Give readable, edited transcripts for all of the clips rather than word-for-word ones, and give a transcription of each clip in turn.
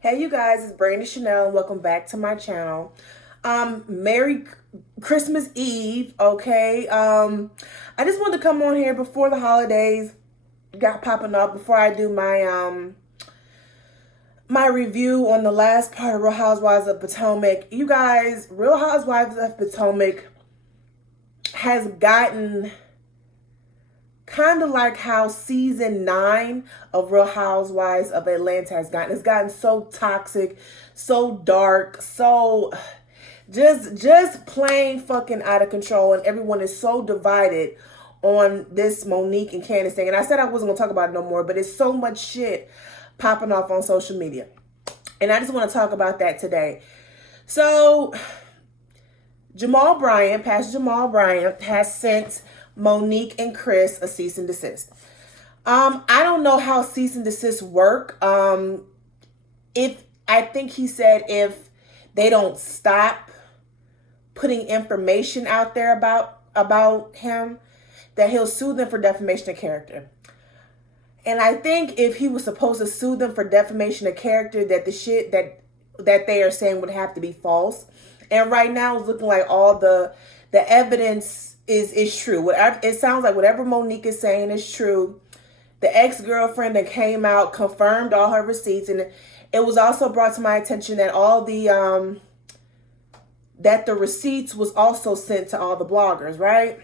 Hey you guys, it's Brandy Chanel and welcome back to my channel. Merry Christmas Eve, okay? I just wanted to come on here before the holidays got popping up, before I do my review on the last part of Real Housewives of Potomac. You guys, Real Housewives of Potomac has gotten kind of like how season 9 of Real Housewives of Atlanta has gotten. It's gotten so toxic, so dark, so just plain fucking out of control, and everyone is so divided on this Monique and Candace thing. And I said I wasn't gonna talk about it no more, but it's so much shit popping off on social media, and I just want to talk about that today. So Pastor Jamal Bryant has sent Monique and Chris a cease and desist. I don't know how cease and desist work. If I think he said if they don't stop putting information out there about him, that he'll sue them for defamation of character. And I think if he was supposed to sue them for defamation of character, that the shit that they are saying would have to be false. And right now it's looking like all the evidence is true. Whatever, it sounds like whatever Monique is saying is true. The ex-girlfriend that came out confirmed all her receipts, and it was also brought to my attention that all the that the receipts was also sent to all the bloggers, right?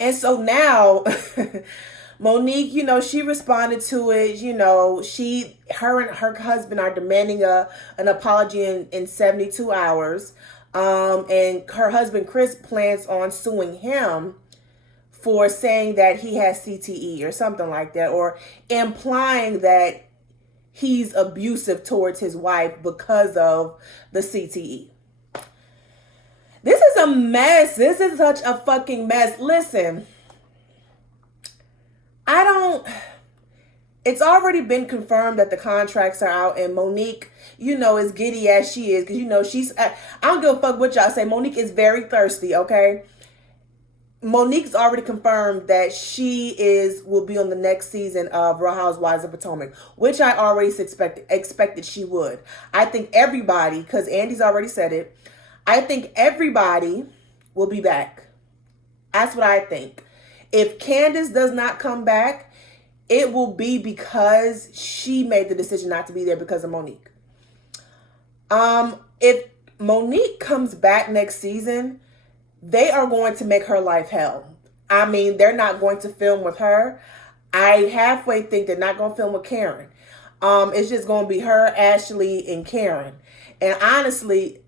And so now Monique, she responded to it. Her and her husband are demanding an apology in 72 hours. And her husband, Chris, plans on suing him for saying that he has CTE or something like that, or implying that he's abusive towards his wife because of the CTE. This is a mess. This is such a fucking mess. Listen, it's already been confirmed that the contracts are out, and Monique, as giddy as she is, because, I don't give a fuck what y'all say. Monique is very thirsty, okay? Monique's already confirmed that will be on the next season of Real Housewives of Potomac, which I already expected she would. I think everybody, because Andy's already said it, I think everybody will be back. That's what I think. If Candace does not come back, it will be because she made the decision not to be there because of Monique. If Monique comes back next season, they are going to make her life hell. I mean, they're not going to film with her. I halfway think they're not going to film with Karen. It's just going to be her, Ashley, and Karen. And honestly,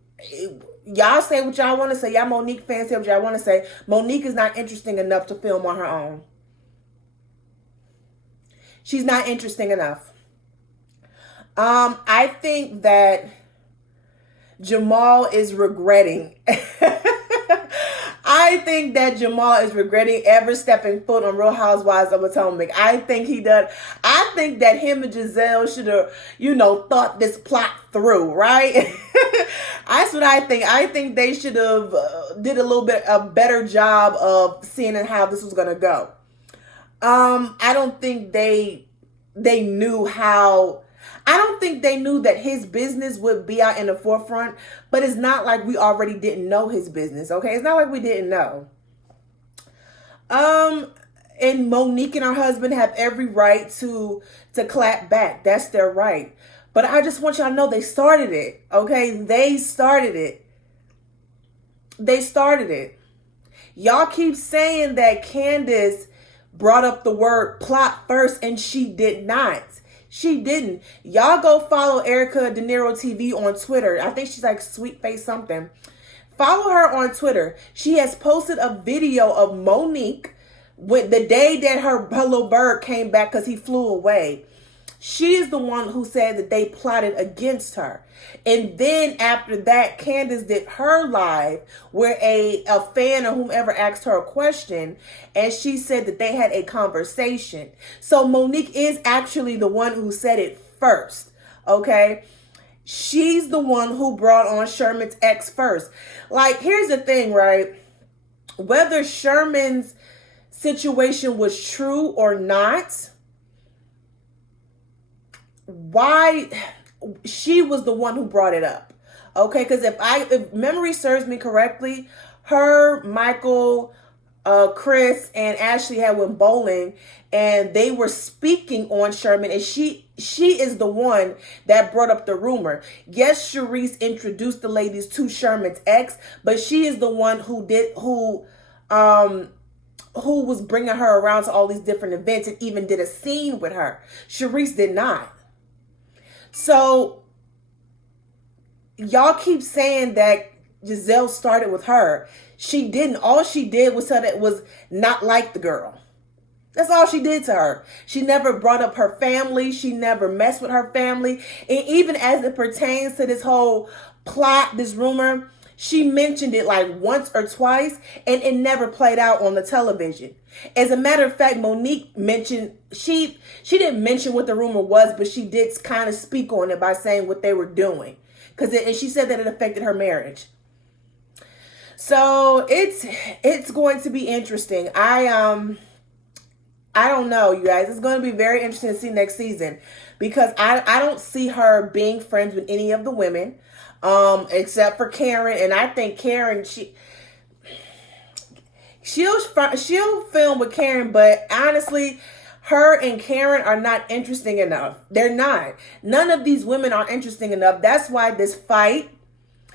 y'all say what y'all want to say. Y'all Monique fans say what y'all want to say. Monique is not interesting enough to film on her own. She's not interesting enough. I think that Jamal is regretting. I think that Jamal is regretting ever stepping foot on Real Housewives of Potomac. I think he does. I think that him and Giselle should have, thought this plot through, right? That's what I think. I think they should have did a better job of seeing how this was going to go. I don't think they knew how. I don't think they knew that his business would be out in the forefront, but it's not like we already didn't know his business, okay? It's not like we didn't know. And Monique and her husband have every right to clap back. That's their right. But I just want y'all to know they started it, okay? They started it. Y'all keep saying that Candace brought up the word plot first, and she did not. She didn't. Y'all go follow Erica De Niro TV on Twitter. I think she's like Sweet Face something. Follow her on Twitter. She has posted a video of Monique with the day that her little bird came back because he flew away. She is the one who said that they plotted against her. And then after that, Candace did her live where a fan or whomever asked her a question, and she said that they had a conversation. So Monique is actually the one who said it first, okay? She's the one who brought on Sherman's ex first. Like, here's the thing, right? Whether Sherman's situation was true or not, why she was the one who brought it up. Okay, because if memory serves me correctly, her, Michael, Chris, and Ashley had went bowling, and they were speaking on Sherman, and she is the one that brought up the rumor. Yes, Sharice introduced the ladies to Sherman's ex, but she is the one who was bringing her around to all these different events and even did a scene with her. Sharice did not. So y'all keep saying that Giselle started with her. She didn't. All she did was tell that was not like the girl. That's all she did to her. She never brought up her family. She never messed with her family. And even as it pertains to this whole plot, this rumor, she mentioned it like once or twice, and it never played out on the television. As a matter of fact, Monique mentioned, she didn't mention what the rumor was, but she did kind of speak on it by saying what they were doing. And she said that it affected her marriage. So it's going to be interesting. I don't know, you guys. It's going to be very interesting to see next season, because I don't see her being friends with any of the women, except for Karen. And I think Karen, she'll film with Karen, but honestly, her and Karen are not interesting enough. They're not. None of these women are interesting enough. That's why this fight.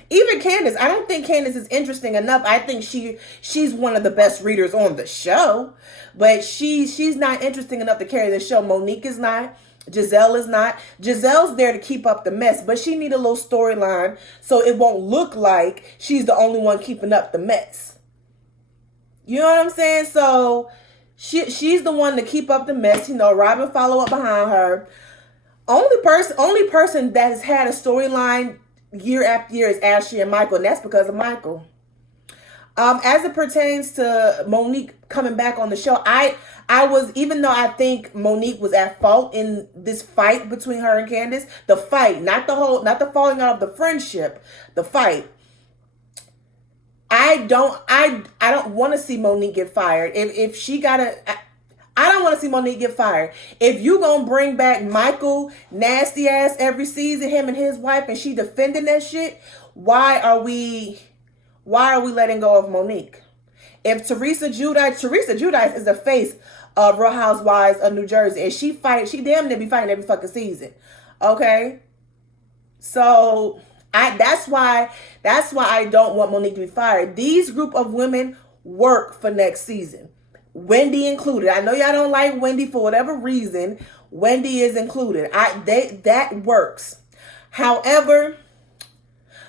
Even Candace, I don't think Candace is interesting enough. I think she's one of the best readers on the show, but she's not interesting enough to carry the show. Monique is not. Giselle is not. Giselle's there to keep up the mess, but she need a little storyline so it won't look like she's the only one keeping up the mess. You know what I'm saying? So she's the one to keep up the mess. You know, Robin follow up behind her. Only person that has had a storyline year after year is Ashley and Michael, and that's because of Michael. As it pertains to Monique coming back on the show, I was, even though I think Monique was at fault in this fight between her and Candace, the fight, not the falling out of the friendship, the fight. I don't want to see Monique get fired. If she gotta, I don't want to see Monique get fired. If you gonna bring back Michael nasty ass every season, him and his wife, and she defending that shit, why are we letting go of Monique? If Teresa Giudice is the face of Real Housewives of New Jersey, and she damn near be fighting every fucking season. Okay? So that's why I don't want Monique to be fired. These group of women work for next season. Wendy included. I know y'all don't like Wendy for whatever reason. Wendy is included. That works. However,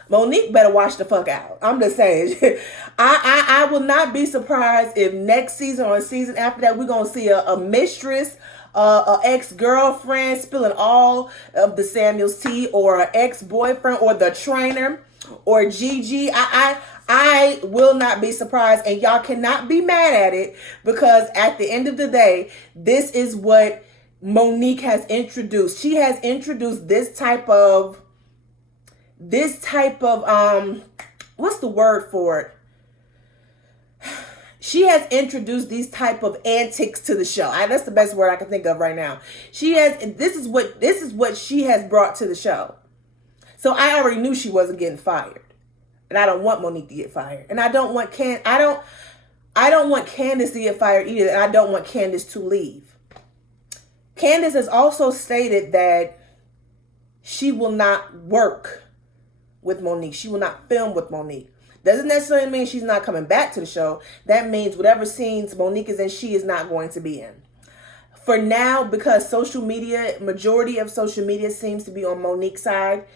Monique better watch the fuck out. I'm just saying. I will not be surprised if next season or a season after that we're gonna see a mistress, a ex-girlfriend spilling all of the Samuels tea, or an ex-boyfriend, or the trainer, or Gigi. I will not be surprised, and y'all cannot be mad at it, because at the end of the day, this is what Monique has introduced. She has introduced this type of what's the word for it? She has introduced these type of antics to the show. That's the best word I can think of right now. This is what she has brought to the show. So I already knew she wasn't getting fired. And I don't want Monique to get fired. And I don't want Candace to get fired either. And I don't want Candace to leave. Candace has also stated that she will not work with Monique. She will not film with Monique. Doesn't necessarily mean she's not coming back to the show. That means whatever scenes Monique is in, she is not going to be in. For now, because majority of social media seems to be on Monique's side,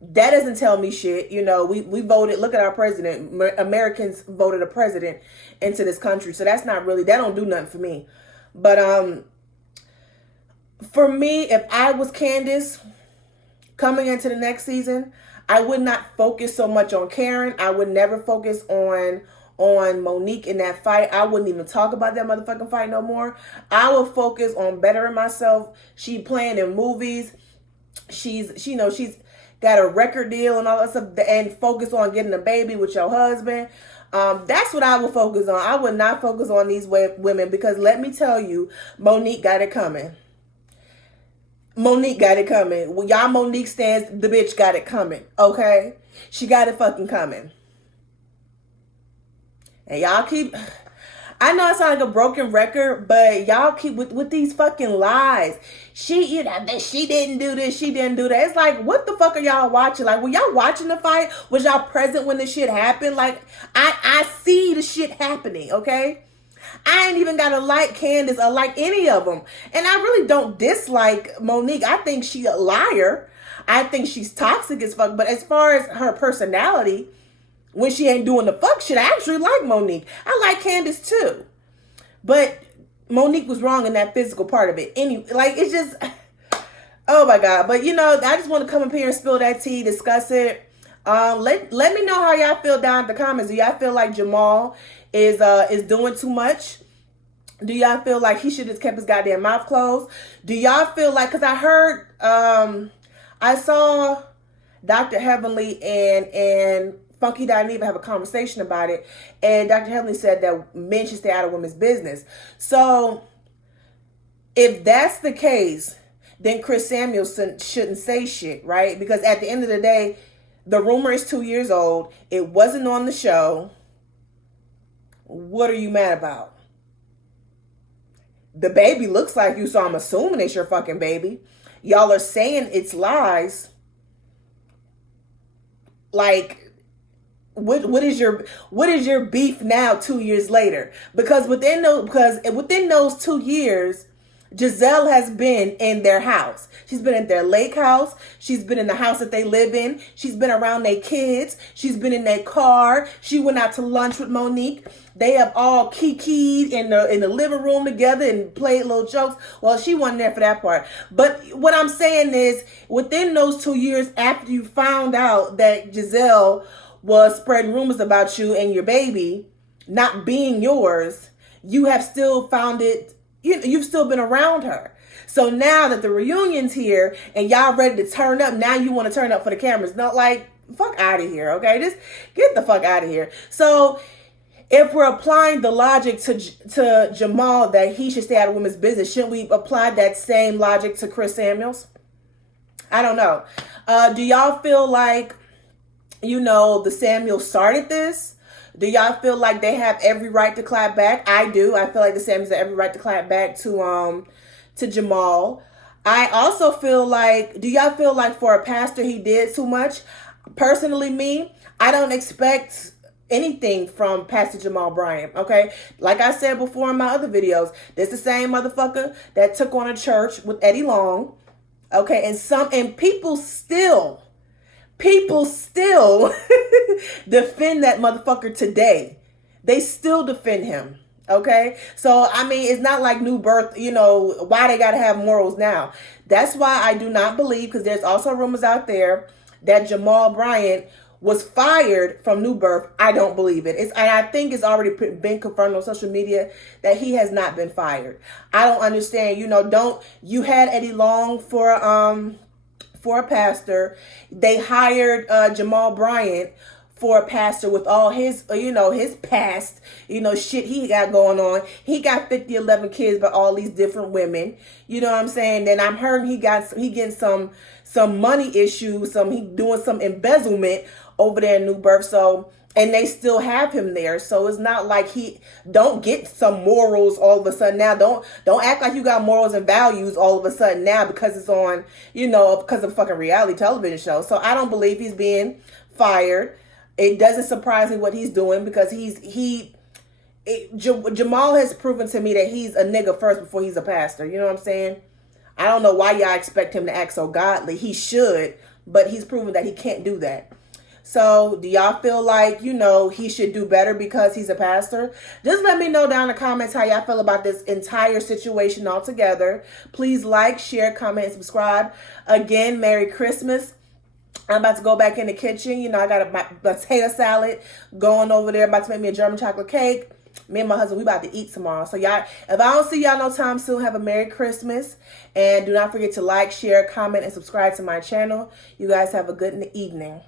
that doesn't tell me shit. You know, we voted, look at our president. Americans voted a president into this country. So that don't do nothing for me. But for me, if I was Candace coming into the next season, I would not focus so much on Karen. I would never focus on Monique in that fight. I wouldn't even talk about that motherfucking fight no more. I would focus on bettering myself. She playing in movies. She's got a record deal and all that stuff, and focus on getting a baby with your husband. That's what I would focus on. I would not focus on these women, because let me tell you, Monique got it coming. Monique got it coming. Well, y'all Monique stands, the bitch got it coming. Okay? She got it fucking coming. And y'all keep... I know it sounds like a broken record, but y'all keep with these fucking lies. She didn't do this, she didn't do that. It's like, what the fuck are y'all watching? Like, were y'all watching the fight? Was y'all present when the shit happened? Like, I see the shit happening, okay? I ain't even gotta like Candace or like any of them. And I really don't dislike Monique. I think she a liar. I think she's toxic as fuck. But as far as her personality, when she ain't doing the fuck shit, I actually like Monique. I like Candace too. But Monique was wrong in that physical part of it. It's just, oh my God. But you know, I just want to come up here and spill that tea, discuss it. Let me know how y'all feel down in the comments. Do y'all feel like Jamal is doing too much? Do y'all feel like he should have kept his goddamn mouth closed? Do y'all feel like, because I heard, I saw Dr. Heavenly and Funky Dineva have a conversation about it, and Dr. Heavenly said that men should stay out of women's business. So if that's the case, then Chris Samuels shouldn't say shit, right? Because at the end of the day, the rumor is 2 years old. It wasn't on the show. What are you mad about? The baby looks like you, so I'm assuming it's your fucking baby. Y'all are saying it's lies. Like, what is your beef now 2 years later? Because within those 2 years, Giselle has been in their house. She's been in their lake house. She's been in the house that they live in. She's been around their kids. She's been in their car. She went out to lunch with Monique. They have all kikied in the living room together and played little jokes. Well, she wasn't there for that part. But what I'm saying is, within those 2 years after you found out that Giselle was spreading rumors about you and your baby not being yours, you have still found it, you've still been around her. So now that the reunion's here and y'all ready to turn up, now you want to turn up for the cameras. Not like, fuck out of here, okay? Just get the fuck out of here. So if we're applying the logic to Jamal that he should stay out of women's business, shouldn't we apply that same logic to Chris Samuels? I don't know. Do y'all feel like, the Samuels started this? Do y'all feel like they have every right to clap back? I do. I feel like the Samuels have every right to clap back to Jamal. I also feel like, do y'all feel like for a pastor he did too much? Personally, me, I don't expect anything from Pastor Jamal Bryant, okay? Like I said before in my other videos, this the same motherfucker that took on a church with Eddie Long, okay? And people still defend that motherfucker today. They still defend him. Okay. So, I mean, it's not like New Birth, why they got to have morals now. That's why I do not believe, because there's also rumors out there that Jamal Bryant was fired from New Birth. I don't believe it. And I think it's already been confirmed on social media that he has not been fired. I don't understand. You had Eddie Long for a pastor. They hired Jamal Bryant for a pastor with all his, his past, shit he got going on. He got 11 kids by all these different women. You know what I'm saying? Then I'm hearing he getting some money issues, he doing some embezzlement over there in New Birth. So, and they still have him there. So it's not like he don't get some morals all of a sudden now. Don't act like you got morals and values all of a sudden now because it's on, because of a fucking reality television show. So I don't believe he's being fired. It doesn't surprise me what he's doing, because Jamal has proven to me that he's a nigga first before he's a pastor. You know what I'm saying? I don't know why y'all expect him to act so godly. He should, but he's proven that he can't do that. So do y'all feel like, he should do better because he's a pastor? Just let me know down in the comments how y'all feel about this entire situation altogether. Please like, share, comment, and subscribe. Again, Merry Christmas. I'm about to go back in the kitchen. I got a potato salad going over there. About to make me a German chocolate cake. Me and my husband, we about to eat tomorrow. So y'all, if I don't see y'all no time soon, have a Merry Christmas. And do not forget to like, share, comment, and subscribe to my channel. You guys have a good evening.